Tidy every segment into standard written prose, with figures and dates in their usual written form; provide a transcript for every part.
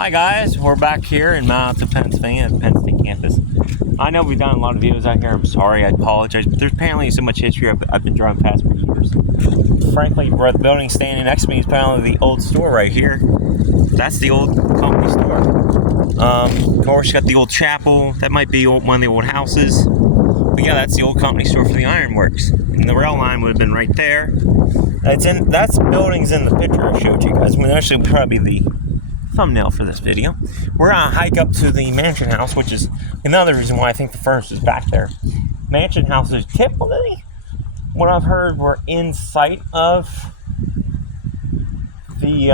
Hi guys, we're back here in Mount Alto, Pennsylvania at the Penn State campus. I know we've done a lot of videos out here. I'm sorry, I apologize, but there's apparently so much history I've been drawing past for years. Frankly, where the building standing next to me is apparently the old store right here. That's the old company store. Of course, you got the old chapel. That might be one of the old houses. But yeah, that's the old company store for the ironworks. And the rail line would have been right there. That's buildings in the picture I showed you guys. I mean, actually, probably the thumbnail for this video. We're gonna hike up to the mansion house, which is another reason why I think the furnace is back there. Mansion houses typically, what I've heard, were in sight of the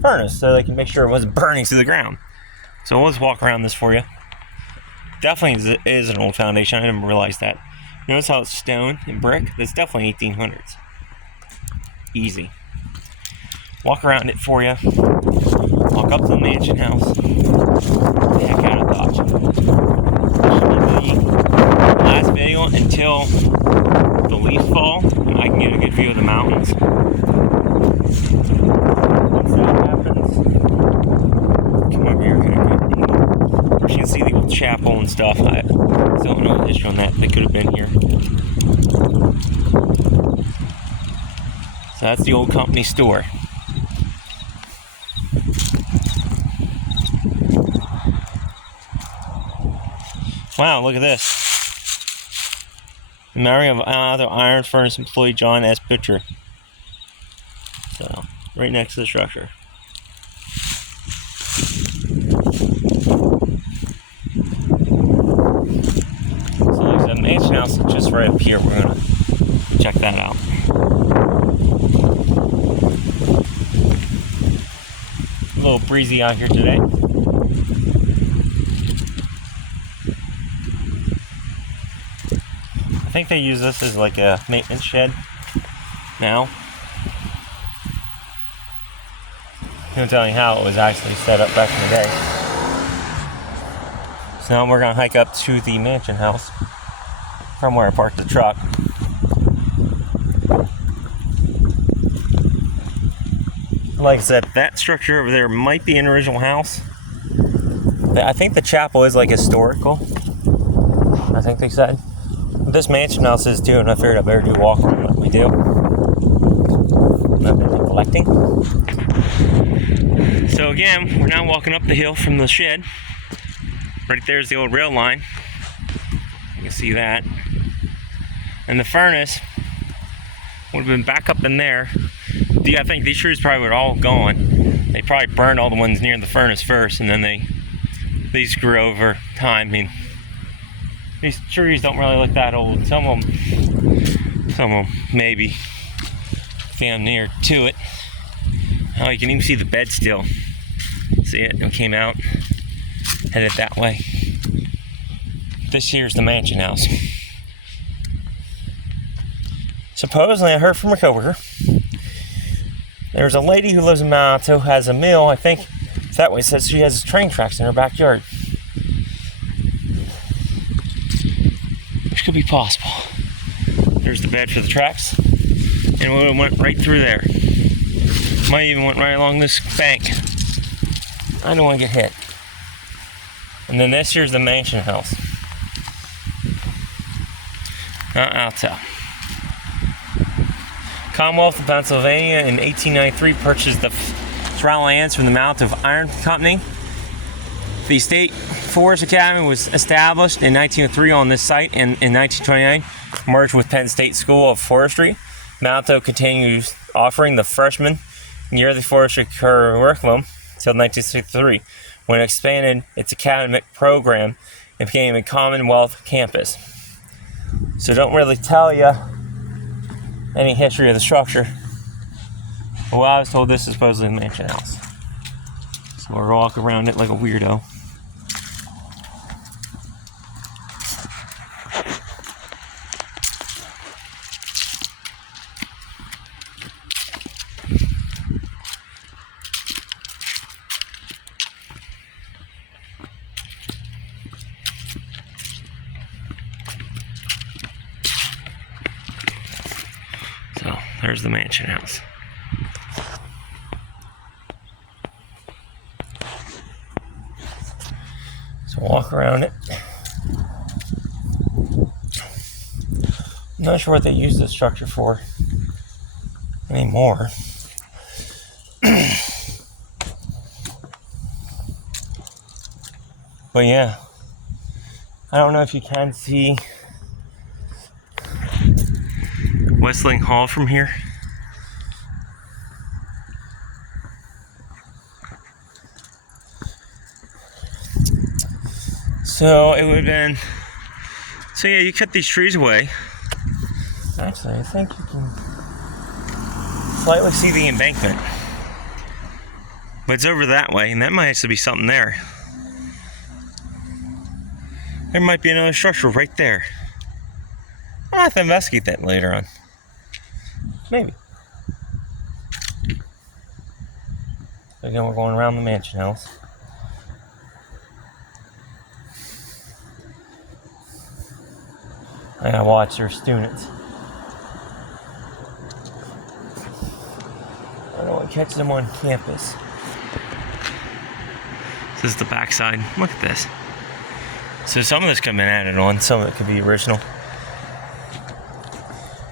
furnace, so they can make sure it wasn't burning to the ground. So let's walk around this for you. Definitely is an old foundation. I didn't realize that. Notice how it's stone and brick? That's definitely 1800s. Easy. Walk around it for you. Walk up to the mansion house. The heck out of Dodge. The last video until the leaves fall, and I can get a good view of the mountains. Once that happens, come over here, kind of good view. You can see the old chapel and stuff. I don't know the history on that. They could have been here. So that's the old company store. Wow, look at this. In memory of another iron furnace employee, John S. Butcher. So, right next to the structure. So, like I said, the mansion house is just right up here. We're going to check that out. A little breezy out here today. I think they use this as like a maintenance shed now. No telling how it was actually set up back in the day. So now we're going to hike up to the mansion house from where I parked the truck. Like I said, that structure over there might be an original house. I think the chapel is like historical, I think they said. This mansion house is too, and I figured I better do walking like we do. I've been neglecting. So again, we're now walking up the hill from the shed. Right there's the old rail line. You can see that. And the furnace would have been back up in there. I think these trees probably were all gone. They probably burned all the ones near the furnace first, and then these grew over time. I mean, these trees don't really look that old. Some of them maybe damn near to it. Oh, you can even see the bed still. See it? It came out, headed that way. This here's the mansion house. Supposedly, I heard from a coworker, there's a lady who lives in Mount Alto, has a mill, I think it's that way, says she has train tracks in her backyard. Which could be possible. There's the bed for the tracks, and it went right through there. Might even went right along this bank. I don't want to get hit. And then this here's the mansion house. Mount Alto. Commonwealth of Pennsylvania in 1893 purchased the surrounding lands from the Mount Alto Iron Company. The State Forest Academy was established in 1903 on this site, and in 1929 merged with Penn State School of Forestry. Mount Alto continues offering the freshman yearly forestry curriculum until 1963, when it expanded its academic program and became a Commonwealth campus. So don't really tell you any history of the structure. Well, I was told this is supposedly a mansion house. So we'll walk around it like a weirdo. So there's the mansion house. So walk around it. I'm not sure what they use this structure for anymore. But yeah, I don't know if you can see Westling Hall from here. So it would have been, so yeah, you cut these trees away. Actually, I think you can slightly see the embankment. But it's over that way, and that might actually be something there. There might be another structure right there. I'll have to investigate that later on. Maybe. Again, we're going around the mansion house. I gotta watch their students. I don't want to catch them on campus. This is the backside. Look at this. So some of this could have been added on, some of it could be original.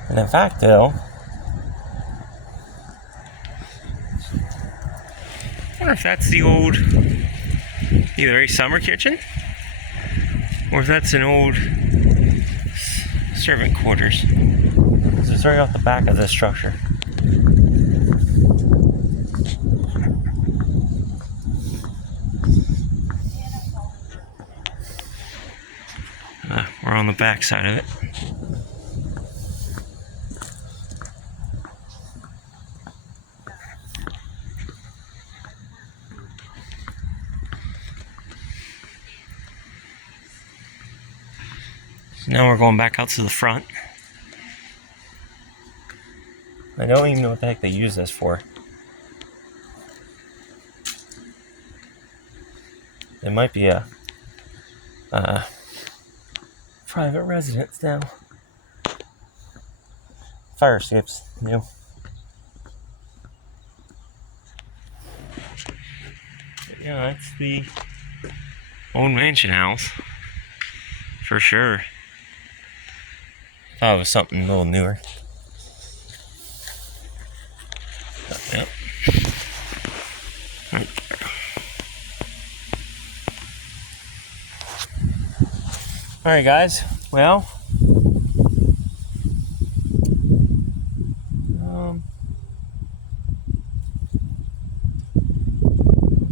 And in fact, though, I wonder if that's the old, either a summer kitchen, or if that's an old servant quarters. This is right off the back of this structure. We're on the back side of it. So now we're going back out to the front. I don't even know what the heck they use this for. It might be a private residence now. Fire escapes new. Yeah, that's the old mansion house for sure. Thought it was something a little newer. Yep. Right. Alright guys, well,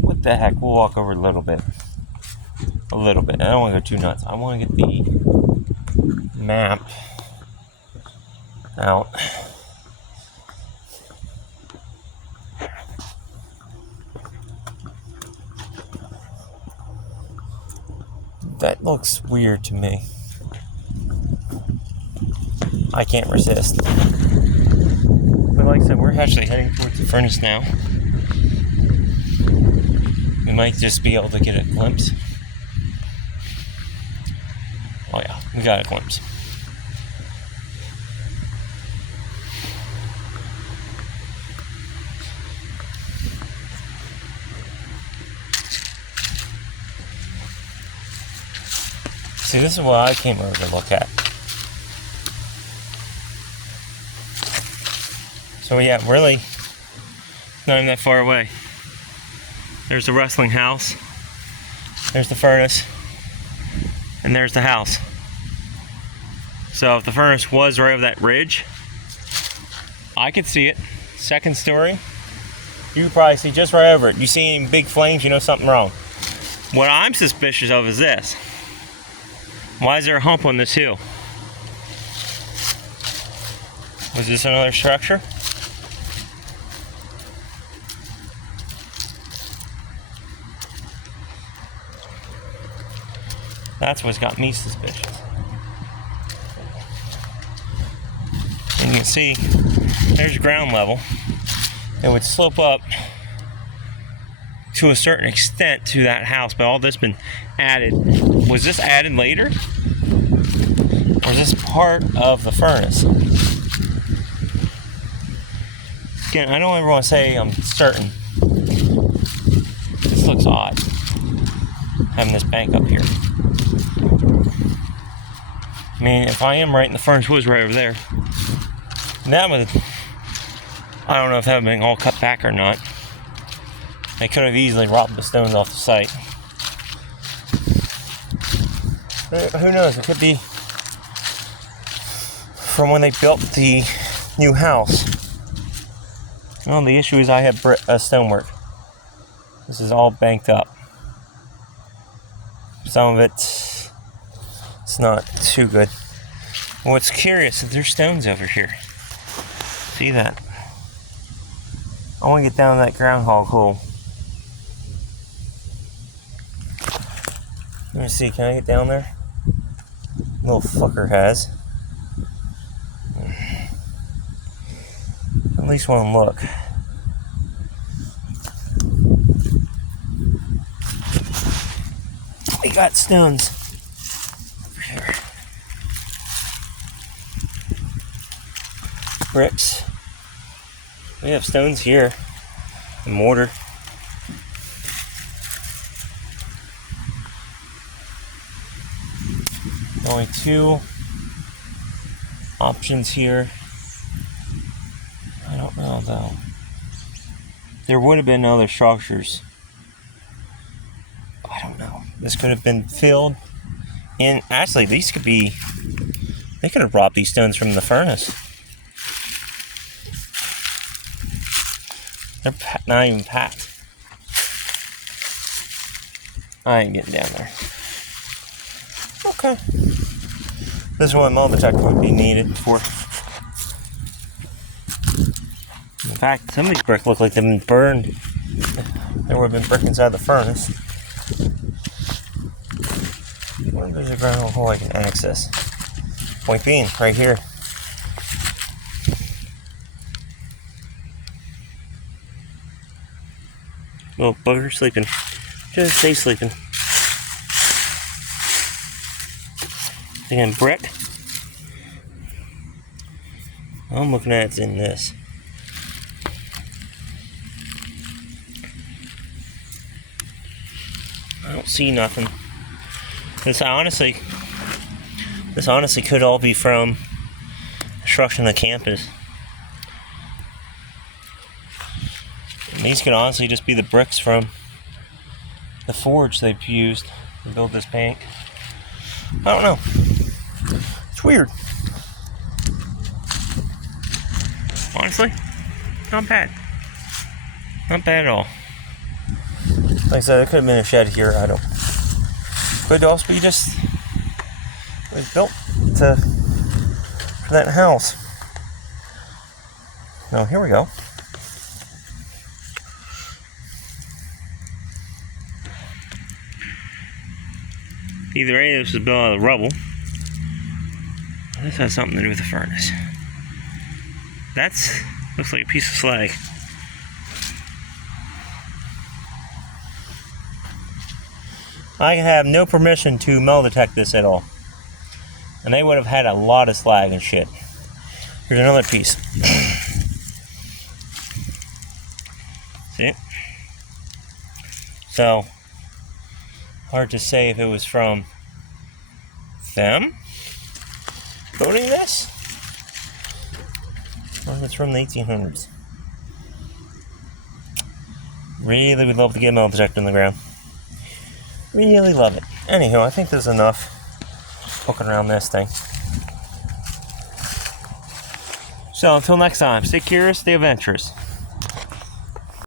what the heck, we'll walk over a little bit. I don't want to go too nuts. I want to get the map out. That looks weird to me. I can't resist. But like I said, we're actually heading towards the furnace now. We might just be able to get a glimpse. Oh yeah, we got a glimpse. See, this is what I came over to look at. So yeah, really, not even that far away. There's the wrestling house, there's the furnace, and there's the house. So if the furnace was right over that ridge, I could see it. Second story, you could probably see just right over it. You see any big flames, you know something wrong. What I'm suspicious of is this. Why is there a hump on this hill? Was this another structure? That's what's got me suspicious. And you can see there's ground level. It would slope up to a certain extent to that house, but all this been added. Was this added later? Or is this part of the furnace? Again, I don't ever want to say I'm certain. This looks odd. having this bank up here. I mean, if I am right and the furnace was right over there, that would, I don't know if that would have been all cut back or not. They could have easily robbed the stones off the site. Who knows? It could be from when they built the new house. Well, the issue is I have stonework. This is all banked up. Some of it's not too good. What's curious is there's stones over here. See that? I want to get down that groundhog hole. Let me see, can I get down there? Little fucker has. At least want to look. We got stones over here. Bricks. We have stones here. And mortar. Only two options here. I don't know though. There would have been other structures. I don't know. This could have been filled in. Actually, these could be. They could have robbed these stones from the furnace. They're not even packed. I ain't getting down there. Okay. This is what metal detector would be needed for. In fact, some of these bricks look like they've been burned. There would have been brick inside the furnace. What if there's a ground hole I can access? Point being, right here. Little bugger sleeping. Just stay sleeping. Again, brick. All I'm looking at is in this. I don't see nothing. This honestly could all be from construction of the campus. And these could honestly just be the bricks from the forge they've used to build this bank. I don't know. It's weird. Honestly, not bad. Not bad at all. Like I said, there could have been a shed here. I don't. Could also be just. It was built for that house. Oh, here we go. Either A, this was built out of rubble. This has something to do with the furnace. That's looks like a piece of slag. I have no permission to metal detect this at all. And they would have had a lot of slag and shit. Here's another piece. See? So, hard to say if it was from them building this, or if it's from the 1800s. Really would love to get a metal detector in the ground. Really love it. Anyhow, I think there's enough poking around this thing. So until next time, stay curious, stay adventurous.